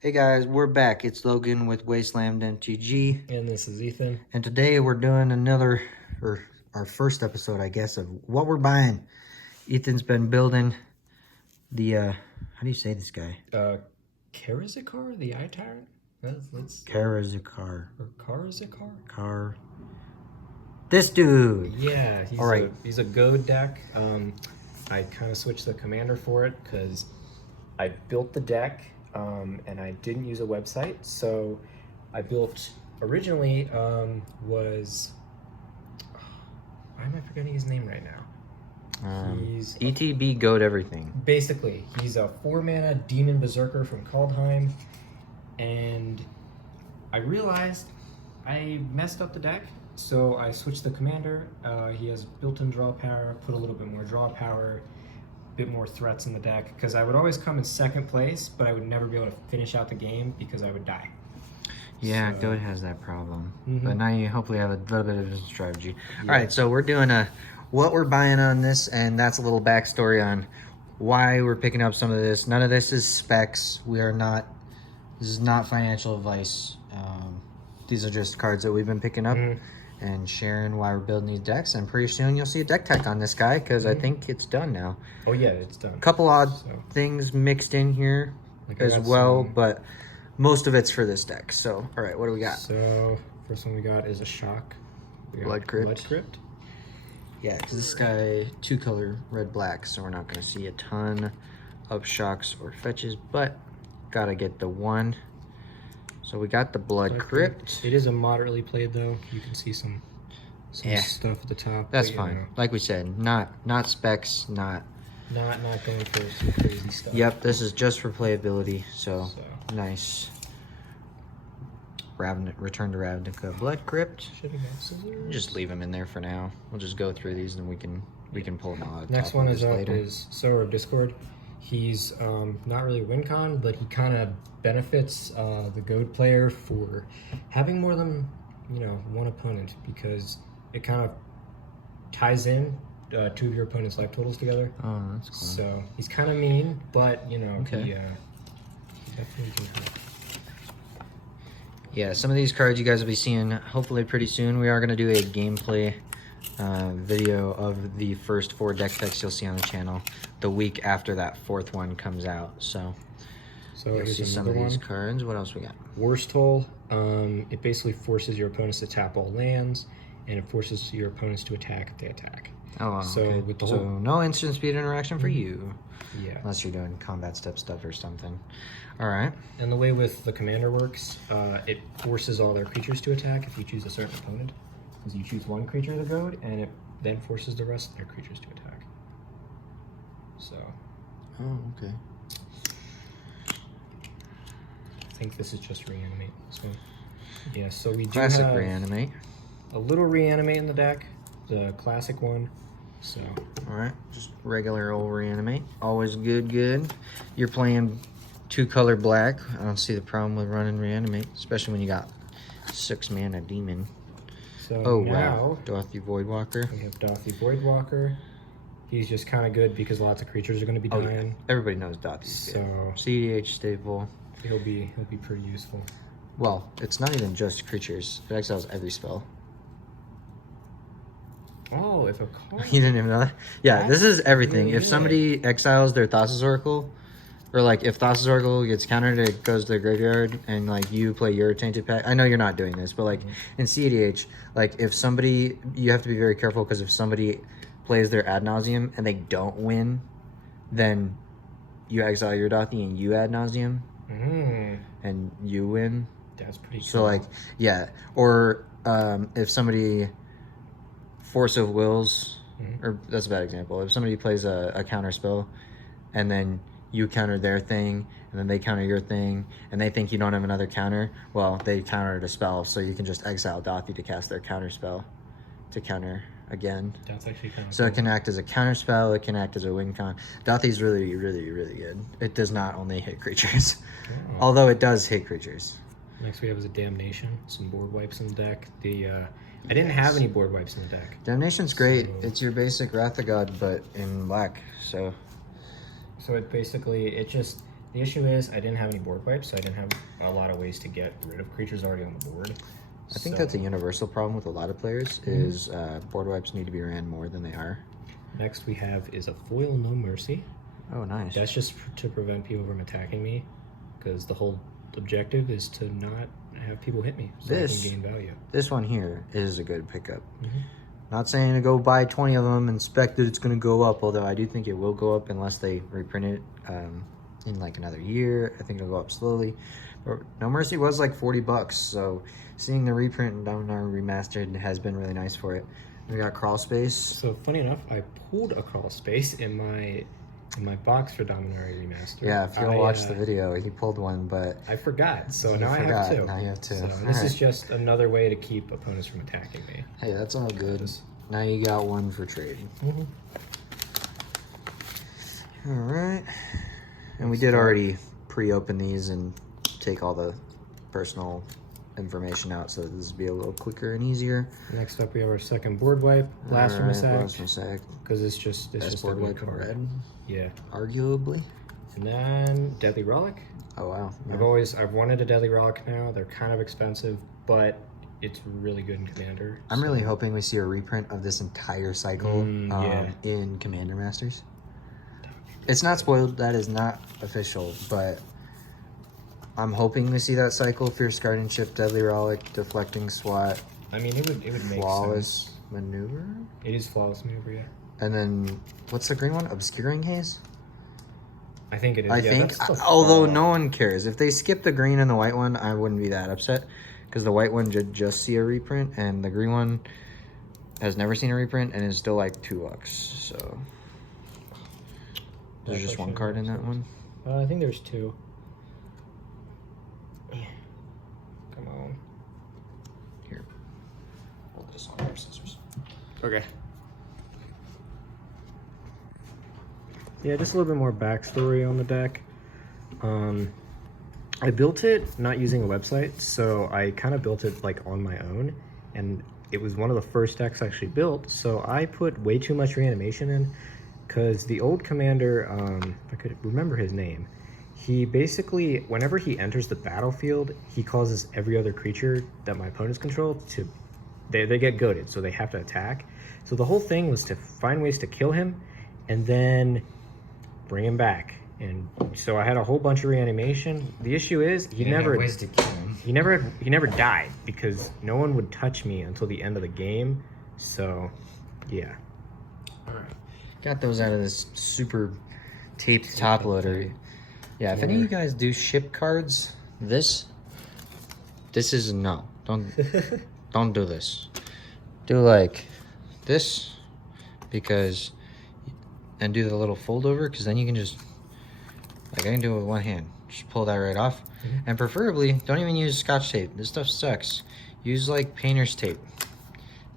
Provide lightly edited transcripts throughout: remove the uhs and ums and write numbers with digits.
Hey guys, we're back. It's Logan with Wasteland MTG, And this is Ethan. and today we're doing our first episode, I guess, of what we're buying. Ethan's been building the, how do you say this guy? Karazikar, the Eye Tyrant? That's Karazikar. or Karazikar? Car. This dude! Yeah, All right. he's a Goad deck. I kind of switched the commander for it because I built the deck and I didn't use a website. So I built originally was why am I forgetting his name right now? He's ETB Goat Everything. basically he's a 4-mana demon berserker from Kaldheim, and I realized I messed up the deck, so I switched the commander. He has built-in draw power, put a little bit more draw power, a bit more threats in the deck, because I would always come in second place, but I would never be able to finish out the game because I would die. Yeah, So- Goat has that problem. Mhm. But now you hopefully have a little bit of a strategy. Yeah. All right, so we're doing what we're buying on this, and that's a little backstory on why we're picking up some of this. None of this is specs. This is not financial advice. These are just cards that we've been picking up and sharing why we're building these decks. And pretty soon you'll see a deck tech on this guy because I think it's done now. Oh yeah, it's done. A couple odd So- things mixed in here Like I as got well, some- but most of it's for this deck. So, all right, what do we got? So first one we got is a shock. We got Blood Crypt. Blood Crypt. Yeah, because this guy, 2-color, red-black, so we're not going to see a ton of shocks or fetches, but gotta get the one. So we got the Blood Crypt. It is a moderately played though. You can see some Yeah. stuff at the top. That's but, fine. know, Like we said, not specs, not... not going for some crazy stuff. Yep, this is just for playability, so So nice. Return to Ravnica Blood Crypt. should have got scissors. Just leave them in there for now. We'll just go through these and we can pull them out. Next one is up is Sower of Discord. He's not really a win con, but he kind of benefits the Goad player for having more than one opponent, because it kind of ties in two of your opponent's life totals together. Oh, that's cool. So he's kind of mean, but Okay. he definitely can help. Yeah, some of these cards you guys will be seeing hopefully pretty soon. We are going to do a gameplay video of the first 4 deck techs you'll see on the channel the week after that 4th one comes out. So you'll here's see some of another these one. cards. What else we got? Worst Hole. It basically forces your opponents to tap all lands, and it forces your opponents to attack if they attack. Oh, wow, So okay. with the So whole- no instant speed interaction for you, Yeah. unless you're doing combat step stuff or something. All right. And the way with the commander works, it forces all their creatures to attack if you choose a certain opponent. Because you choose one creature to Goad, and it then forces the rest of their creatures to attack. So Oh, okay. I think this is just reanimate. So yeah, so we do Classic have reanimate. a little reanimate in the deck, the classic one. So All right, just regular old reanimate. Always good. You're playing 2-color black. I don't see the problem with running reanimate, especially when you got 6 mana demon. so Oh now wow, Dorothy Voidwalker. we have Dothy Voidwalker. He's just kind of good because lots of creatures are going to be Oh, yeah. dying. Everybody knows Dothy's good. So CDH staple. he'll be pretty useful. Well, it's not even just creatures. It exiles every spell. Oh, if a card. You didn't even know that? Yeah, this is everything. really If somebody exiles their Thassa's Oracle, or like if Thassa's Oracle gets countered, it goes to the graveyard, and like you play your Tainted Pact. I know you're not doing this, but like in CEDH, like if somebody, you have to be very careful, because if somebody plays their Ad Nauseam and they don't win, then you exile your Dothy and you Ad Nauseam and you win. That's pretty cool. So like, yeah, or if somebody Force of Wills, or that's a bad example. If somebody plays a counter spell, and then you counter their thing, and then they counter your thing, and they think you don't have another counter, well, they countered a spell, so you can just exile Dothy to cast their counter spell to counter again. That's actually kind of So cool. it can act as a counter spell, it can act as a win con. Dothy's really good. It does not only hit creatures, Oh. although it does hit creatures. Next we have is a Damnation. Some board wipes in the deck. I didn't have any board wipes in the deck. Damnation's great. So- It's your basic Wrath of God, but in black, so... So it basically, it just The issue is I didn't have any board wipes, so I didn't have a lot of ways to get rid of creatures already on the board. I think that's a universal problem with a lot of players, is board wipes need to be ran more than they are. Next we have is a foil No Mercy. Oh, nice. That's just to prevent people from attacking me, because the whole objective is to not have people hit me, so I can gain value. This one here is a good pickup. Mm-hmm. Not saying to go buy 20 of them and expect that it's going to go up, although I do think it will go up unless they reprint it in like another year. I think it'll go up slowly. But No Mercy was like $40, so seeing the reprint and Dominar Remastered has been really nice for it. We got Crawl Space. So funny enough, I pulled a Crawl Space in my box for Dominaria Remastered. Yeah, if you'll watch the video, he pulled one, but I forgot, so now forgot. I have two. Now you have two. So this is just another way to keep opponents from attacking me. Hey, that's all good. Now you got one for trade. Mm-hmm. All right. And we did already pre-open these and take all the personal information out, so this will be a little quicker and easier. Next up, we have our second board wipe, Blasphemous Act, Blasphemous Act. because it's just a board good wipe in card. red, Yeah, arguably. and then Deadly Relic. Oh wow. Yeah. I've wanted a Deadly Relic now. They're kind of expensive, but it's really good in Commander. I'm really hoping we see a reprint of this entire cycle yeah. in Commander Masters. It's not spoiled. That is not official, but I'm hoping to see that cycle. Fierce Guardianship, Deadly Relic, Deflecting SWAT, I mean, it would make Flawless sense. Maneuver. It is Flawless Maneuver, yeah. And then, what's the green one? Obscuring Haze? I think it is. I yeah, think, that's the although fall. no one cares. If they skip the green and the white one, I wouldn't be that upset. Because the white one should just see a reprint, and the green one has never seen a reprint and is still like $2. So, there's just one card in that one. I think there's two. Come on. Here. Hold this on your scissors. Okay. Yeah, just a little bit more backstory on the deck. I built it not using a website, so I kind of built it like on my own, and it was one of the first decks I actually built, so I put way too much reanimation in, because the old commander, if I could remember his name, he basically, whenever he enters the battlefield, he causes every other creature that my opponents control to, they get goaded, so they have to attack. So the whole thing was to find ways to kill him, and then bring him back. And so I had a whole bunch of reanimation. The issue is he never died, because no one would touch me until the end of the game. So yeah. Alright. Got those out of this super taped top loader. Yeah, if any of you guys do ship cards, this is no. Don't do this. Do like this, because, and do the little fold over, because then you can just, like, I can do it with one hand. Just pull that right off. And preferably, don't even use Scotch tape. This stuff sucks. Use like painter's tape.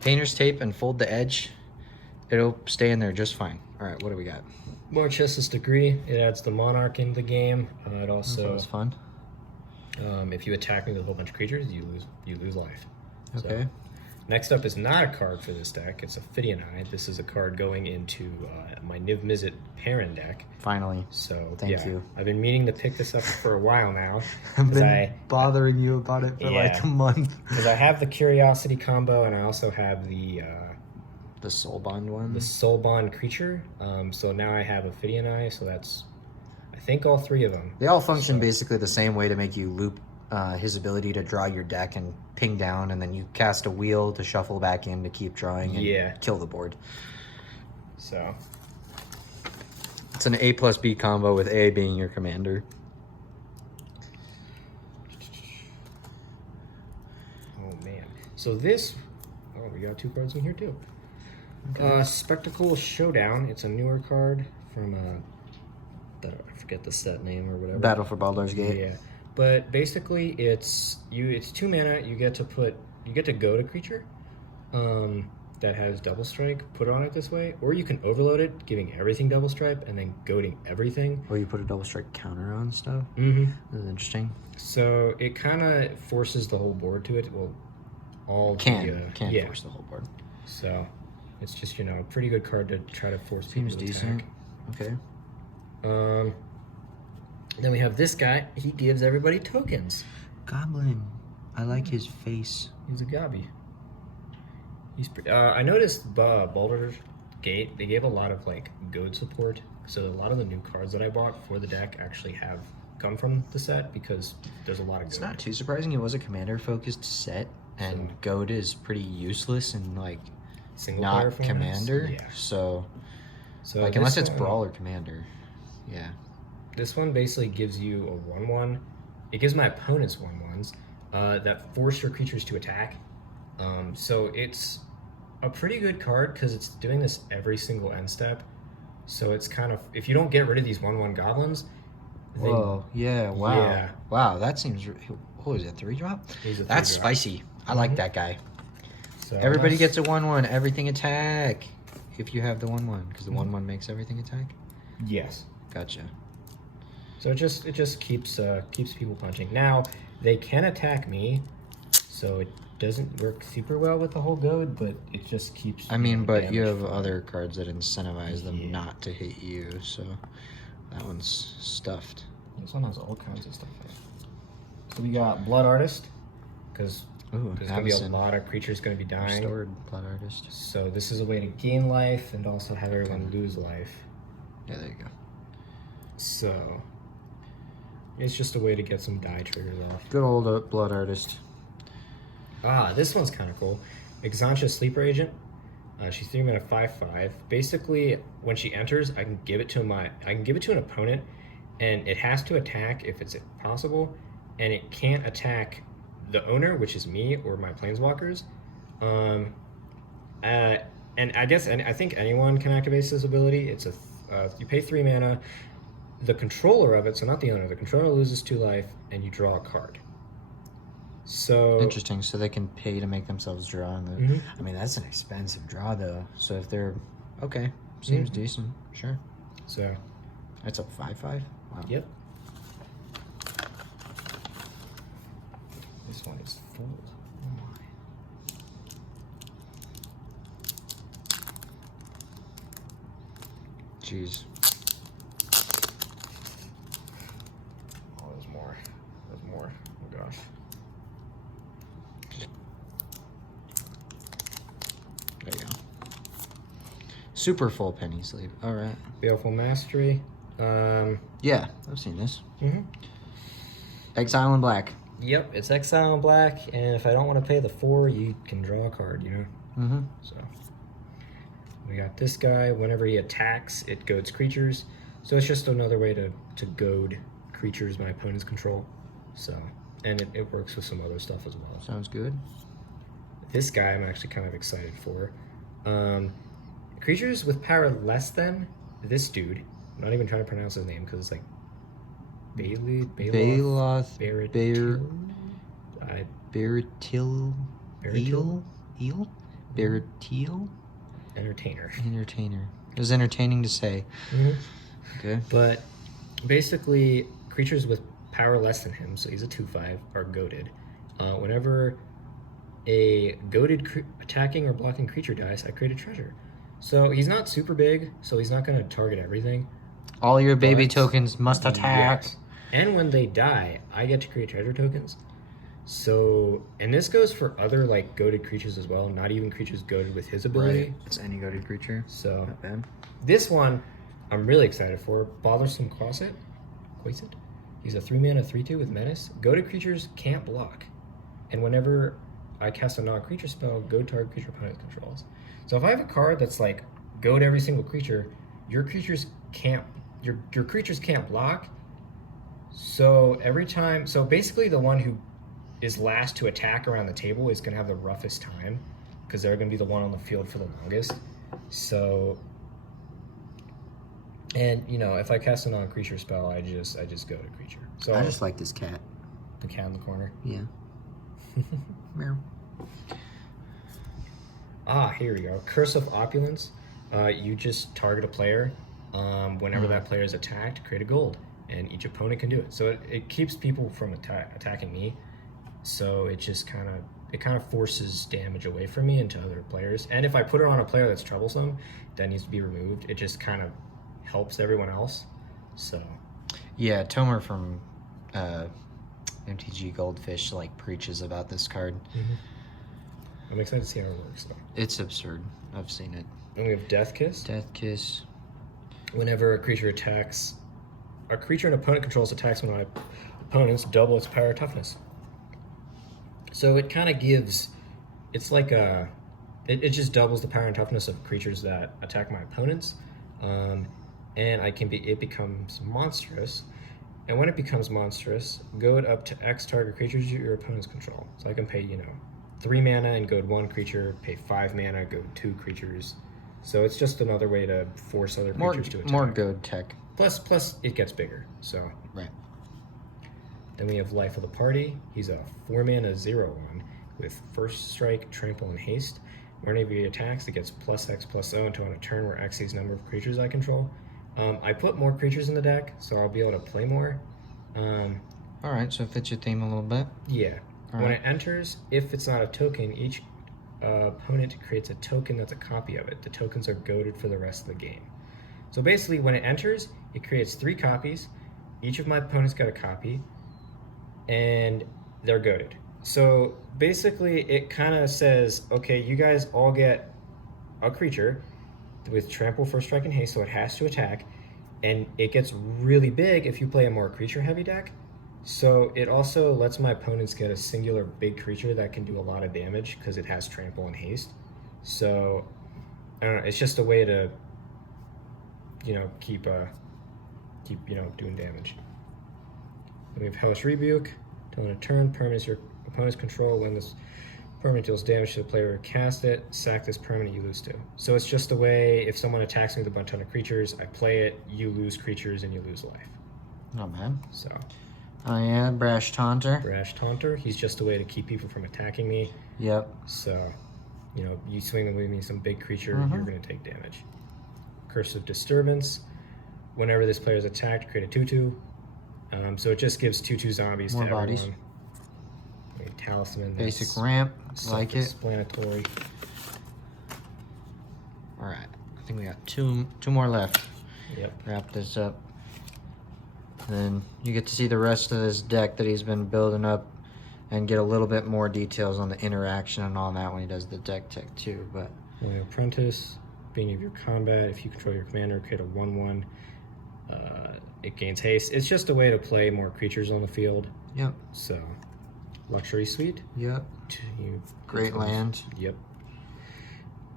Painter's tape and fold the edge. It'll stay in there just fine. All right, what do we got? More Chestus Degree. It adds the Monarch into the game. It also, That was fun. if you attack me with a whole bunch of creatures, you lose life. Okay. So, next up is not a card for this deck. It's a Ophidian Eye. This is a card going into my Niv Mizzet Perrin deck. Finally. So Thank you. I've been meaning to pick this up for a while now. I've 'cause been bothering you about it for like a month. Because I have the Curiosity combo, and I also have the Soul Bond one? Soul Bond creature. So now I have Ophidian Eye, so that's, I think, all three of them. They all function basically the same way to make you loop his ability to draw your deck and ping down, and then you cast a wheel to shuffle back in to keep drawing and kill the board. So it's an A+B combo with A being your commander. oh man. So this, we got two cards in here too. Okay. Spectacle Showdown. It's a newer card from I forget the set name or whatever. Battle for Baldur's Gate. Yeah. But basically, it's 2 mana. You get to goad a creature that has double strike. Put it on it this way, or you can overload it, giving everything double stripe, and then goading everything. Or you put a double strike counter on stuff. Mm-hmm. That's interesting. So it kind of forces the whole board to it. Well, Can force the whole board. So it's just a pretty good card to try to force people to decent. attack. Okay. Then we have this guy. He gives everybody tokens. Goblin. I like his face. He's a gobby. I noticed Baldur's Gate, they gave a lot of like goad support. So a lot of the new cards that I bought for the deck actually have come from the set because there's a lot of It's goad. not too surprising. It was a commander-focused set, and So- Goad is pretty useless in like Single player not formats? commander. Yeah. So So like this unless it's one- brawl or commander. Yeah. This one basically gives you a 1/1. It gives my opponents 1/1s that force your creatures to attack. So it's a pretty good card because it's doing this every single end step. So it's kind of, if you don't get rid of these 1/1 goblins, then Whoa. Yeah. Wow. Yeah. Wow. That seems. What was it? 3-drop? he's a That's 3-drop. spicy. I like Mhm. that guy. So Everybody that's- gets a 1/1. Everything attack. If you have the 1/1, because the Mhm. 1/1 makes everything attack. Yes. Gotcha. So it just keeps people punching. Now they can attack me, so it doesn't work super well with the whole goad, but it just keeps. I mean, but you damage have from- other cards that incentivize them Yeah. not to hit you, so that one's stuffed. This one has all kinds of stuff in it. So we got Blood Artist, because Ooh, there's gonna be a Avacyn. lot of creatures gonna be dying. Restored Blood Artist. So this is a way to gain life and also have everyone lose life. Yeah, there you go. So it's just a way to get some die triggers off. Good old Blood Artist. This one's kind of cool. Exantia Sleeper Agent. She's 3 mana 5/5. Basically, when she enters, I can give it to an opponent, and it has to attack if it's possible, and it can't attack the owner, which is me or my planeswalkers. And I think anyone can activate this ability. It's you pay 3 mana. The controller of it, so not the owner, the controller loses 2 life, and you draw a card. So Interesting. So they can pay to make themselves draw. In the, Mhm. I mean, that's an expensive draw, though. So if they're okay, seems Mhm. decent. Sure. So That's a 5/5. Wow. yep. This one is full. Oh my. Jeez. Oh, there's more. There's more. Oh gosh. There you go. Super full penny sleeve. All right. Baleful Mastery. Yeah, I've seen this. Mhm. Exile in Black. Yep, it's Exile in Black, and if I don't want to pay the 4, you can draw a card, you know? Mm-hmm. So we got this guy. Whenever he attacks, it goads creatures. So it's just another way to goad creatures my opponents control. So, and it works with some other stuff as well. Sounds good. This guy I'm actually kind of excited for. Creatures with power less than this dude. I'm not even trying to pronounce his name because it's like Baloth, Baloth Bear I Baratil Baratil? Eel? Baratil? Entertainer. Entertainer. It was entertaining to say. Okay. But basically, creatures with power less than him, so he's a 2/5, are goaded. Whenever a goaded attacking or blocking creature dies, I create a treasure. So he's not super big, so he's not going to target everything. All your baby But- tokens must attack. Yes. And when they die, I get to create treasure tokens. So, and this goes for other like goaded creatures as well, not even creatures goaded with his ability. Right. It's any goaded creature. So Not bad. this one I'm really excited for. Bothersome Quasit. He's a 3 mana 3/2 with menace. Goaded creatures can't block. And whenever I cast a non-creature spell, goad target creature opponent controls. So if I have a card that's like goad every single creature, your creatures can't block. So every time, so basically the one who is last to attack around the table is going to have the roughest time because they're going to be the one on the field for the longest. So, and you know, if I cast a non-creature spell, I just go to creature. So I just like this cat. the cat in the corner. Yeah. Meow. Here we go. Curse of Opulence. You just target a player. Whenever that player is attacked, create a gold, and each opponent can do it. So it keeps people from attacking me. So it just kind of forces damage away from me into other players. And if I put it on a player that's troublesome, that needs to be removed. It just kind of helps everyone else. So Yeah, Tomer from MTG Goldfish like preaches about this card. I'm excited to see how it works, though. It's absurd. I've seen it. And we have Death Kiss. Death Kiss. Whenever a creature attacks, a creature an opponent controls attacks when my opponents double its power toughness. So it kind of gives, it's like it just doubles the power and toughness of creatures that attack my opponents, and it becomes monstrous. And when it becomes monstrous, go it up to X target creatures your opponents control. So I can pay 3 mana and goad 1 creature, pay 5 mana, goad 2 creatures. So it's just another way to force other creatures to attack. More goad tech. Plus it gets bigger. So right. Then we have Life of the Party. He's a 4 mana 0/1 with First Strike, Trample, and Haste. Whenever he attacks, it gets +X/+0 until on a turn where X is the number of creatures I control. I put more creatures in the deck, so I'll be able to play more. All right, so it fits your theme a little bit. Yeah. All when right. it enters, if it's not a token, each opponent creates a token that's a copy of it. The tokens are goaded for the rest of the game. So basically, when it enters, it creates 3 copies. Each of my opponents got a copy, and they're goaded. So basically, it kind of says, okay, you guys all get a creature with Trample, First Strike, and Haste, so it has to attack. And it gets really big if you play a more creature-heavy deck. So it also lets my opponents get a singular big creature that can do a lot of damage because it has Trample and Haste. So, I don't know, it's just a way to, keep doing damage. Then we have Hellish Rebuke. Until in a turn, permanents your opponent's control. When this permanent deals damage to the player who cast it, sack this permanent, you lose 2. So it's just a way, if someone attacks me with a ton of creatures, I play it, you lose creatures, and you lose life. Not bad. So, Oh yeah, Brash Taunter. Brash Taunter, he's just a way to keep people from attacking me. Yep. So, you swing with me some big creature, Mhm. you're going to take damage. Curse of Disturbance. Whenever this player is attacked, create a 2/2. So it just gives 2/2 zombies More to bodies. everyone. Talisman. Basic that's ramp. Like it. self-explanatory. All right. I think we got two more left. Yep. Wrap this up. Then you get to see the rest of this deck that he's been building up and get a little bit more details on the interaction and all that when he does the deck tech too. But Willing Apprentice. Beginning of your combat, if you control your commander, create a 1/1. It gains haste. It's just a way to play more creatures on the field. yep. So, Luxury Suite. Yep. You Great land. Yep.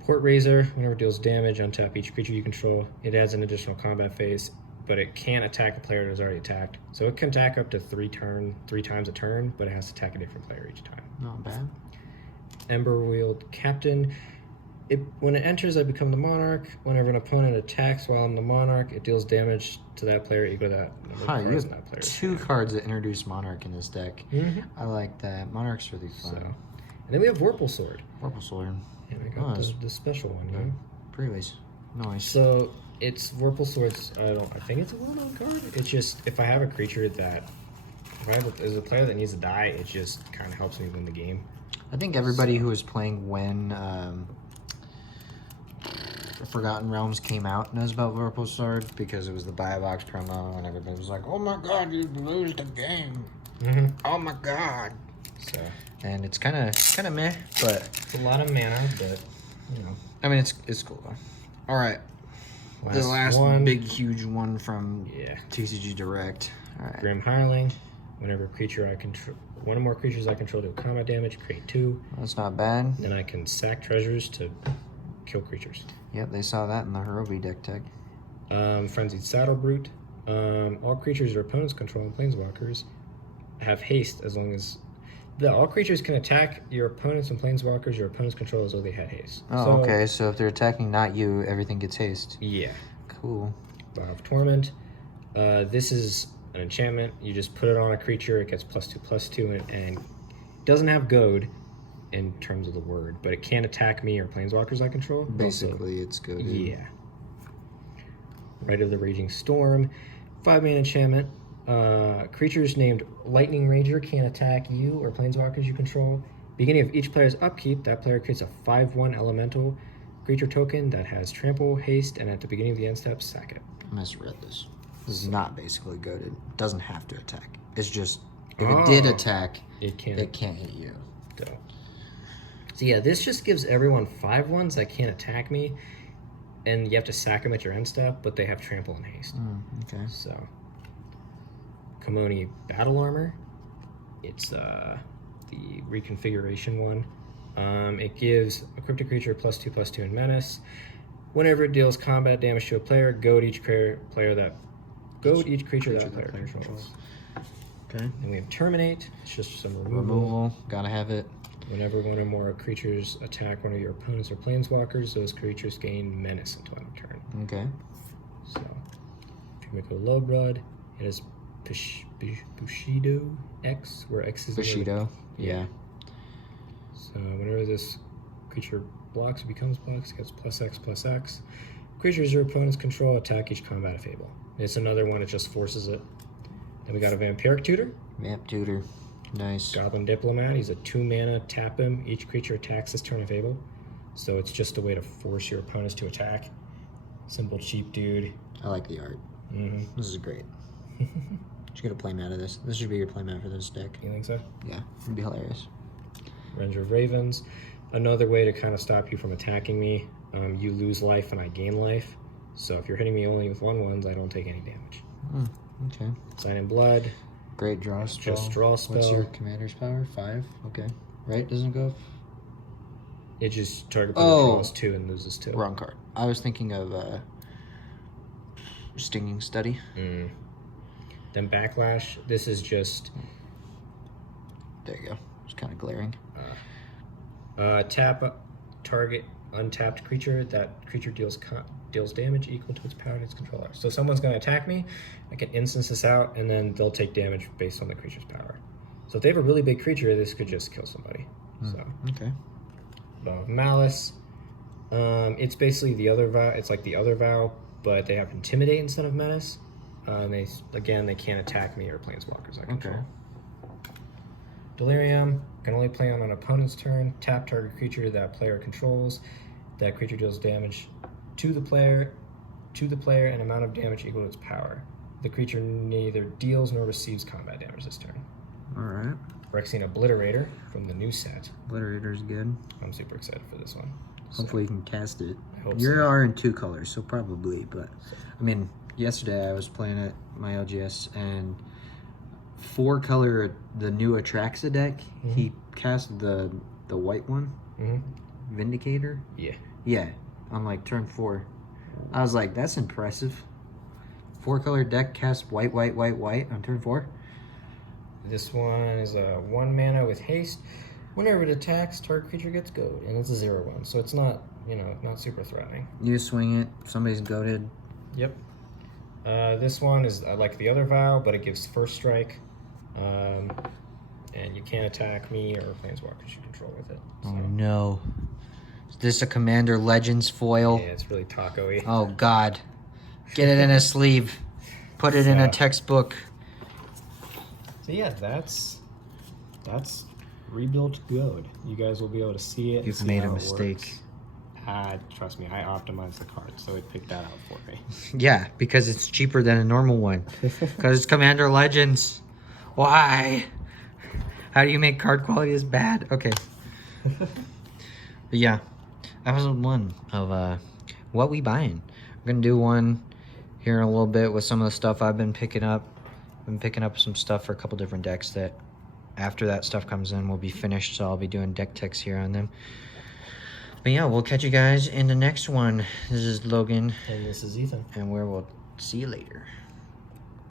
Port Razor, whenever it deals damage, untap each creature you control. It adds an additional combat phase, but it can't attack a player that is already attacked. So it can attack up to 3 times a turn, but it has to attack a different player each time. Not bad. Emberwield Captain. When it enters, I become the Monarch. Whenever an opponent attacks while I'm the Monarch, it deals damage to that player equal to that number of Hi, you cards in have that player's 2 hand. cards that introduce Monarch in this deck. Mhm. I like that. Monarch's really fun. So, and then we have Vorpal Sword. Purple Sword. And I got Nice. the special one, Yeah. yeah. Previous. Nice. So it's Vorpal Swords. I think it's a well-known card. It's just if I have a creature that is a player that needs to die, it just kind of helps me win the game. I think everybody who was playing when Forgotten Realms came out knows about Vorpal Sword because it was the buy a box promo and everybody was like, "Oh my god, you lose the game! Mm-hmm. Oh my god!" So And it's kind of meh, but it's a lot of mana, but I mean it's cool though. All right, the last one. big huge one from Yeah. TCG Direct. All right, Grim Hireling. Whenever a creature I control, one or more creatures I control deal combat damage, create 2. that's not bad. Then I can sack treasures to kill creatures. Yep, they saw that in the Hirobi deck tech. Frenzied Saddle Brute. All creatures your opponents control and planeswalkers have haste as long as all creatures can attack your opponents and planeswalkers your opponents control as though they had haste. Oh, So, okay. So if they're attacking not you, everything gets haste. Yeah. Cool. Vow of Torment. This is an enchantment. You just put it on a creature. It gets +2/+2 and doesn't have goad in terms of the word, but it can attack me or planeswalkers I control. Also, Basically, it's good. yeah. Rite of the Raging Storm. 5-mana enchantment. Creatures named Lightning Ranger can't attack you or planeswalkers you control. Beginning of each player's upkeep, that player creates a 5/1 elemental creature token that has trample, haste, and at the beginning of the end step, sack it. I misread this. This is not basically goaded. It doesn't have to attack. It's just if it did attack, it can't hit you. go. So yeah, this just gives everyone 5/1s that can't attack me, and you have to sack them at your end step, but they have trample and haste. Okay. So, Kamoni Battle Armor. It's the reconfiguration one. It gives a cryptic creature +2/+2 in menace. Whenever it deals combat damage to a player, goad each creature that player controls. Okay. And we have Terminate. It's just some removal. Removal. Gotta have it. Whenever one or more creatures attack one of your opponents or planeswalkers, those creatures gain menace until end of turn. Okay. So, Fumiko Lowblood. It is Bushido X, where X is Bushido. Yeah. So whenever this creature blocks or becomes blocks, it gets +X/+X. Creatures your opponents control attack each combat Fable. It's another one, it just forces it. Then we got a Vampiric Tutor. Vamp Tutor. Nice. Goblin Diplomat. He's a 2-mana, tap him. Each creature attacks this turn of Fable. So it's just a way to force your opponents to attack. Simple, cheap dude. I like the art. Mm-hmm. This is great. Should get a playmat of this. This should be your playmat for this deck. You think so? Yeah, it'd be hilarious. Ranger of Ravens. Another way to kind of stop you from attacking me. You lose life and I gain life. So if you're hitting me only with 1/1s, I don't take any damage. Okay. Sign in Blood. Great draw spell. Just draw spell. What's your commander's power? 5? Okay. Right? Doesn't it go? It just target player draws 2 and loses 2. Wrong card. I was thinking of Stinging Study. Then Backlash. This is just There you go. It's kind of glaring. tap target untapped creature. That creature deals damage equal to its power and its controller. So someone's going to attack me, I can instance this out, and then they'll take damage based on the creature's power. So if they have a really big creature, this could just kill somebody. So Okay. Malice. It's basically the other vow. It's like the other vow, but they have Intimidate instead of Menace. They can't attack me or planeswalkers I control. Okay. Delirium can only play on an opponent's turn. Tap target creature that player controls. That creature deals damage to the player, and amount of damage equal to its power. The creature neither deals nor receives combat damage this turn. All right. Phyrexian Obliterator from the new set. Obliterator's good. I'm super excited for this one. Hopefully you can cast it. I hope You so. are in 2 colors, so probably. But I mean, yesterday I was playing at my LGS and 4-color the new Atraxa deck. He cast the white one, Vindicator. Yeah, on like turn 4. I was like, that's impressive. 4-color deck casts white on turn 4. This one is a 1 mana with haste. Whenever it attacks, target creature gets goad, and it's a 0/1, so it's not, not super threatening. You swing it, somebody's goaded. Yep. This one is like the other vow, but it gives first strike, and you can't attack me or planeswalkers you control with it. So. Oh no. Is this a Commander Legends foil? Yeah, it's really taco-y. Oh god. Get it in a sleeve. Put it in a textbook. So yeah, that's rebuilt goad. You guys will be able to see it. You've see made how a it mistake. works. Trust me, I optimized the card, so it picked that out for me. Yeah, because it's cheaper than a normal one. Because it's Commander Legends. Why? How do you make card quality this bad? Okay. But yeah, episode 1 of what we buying. We're gonna do one here in a little bit with some of the stuff I've been picking up. I've been picking up some stuff for a couple different decks that after that stuff comes in will be finished, so I'll be doing deck techs here on them. But yeah, we'll catch you guys in the next one. This is Logan. And this is Ethan. And we'll see you later.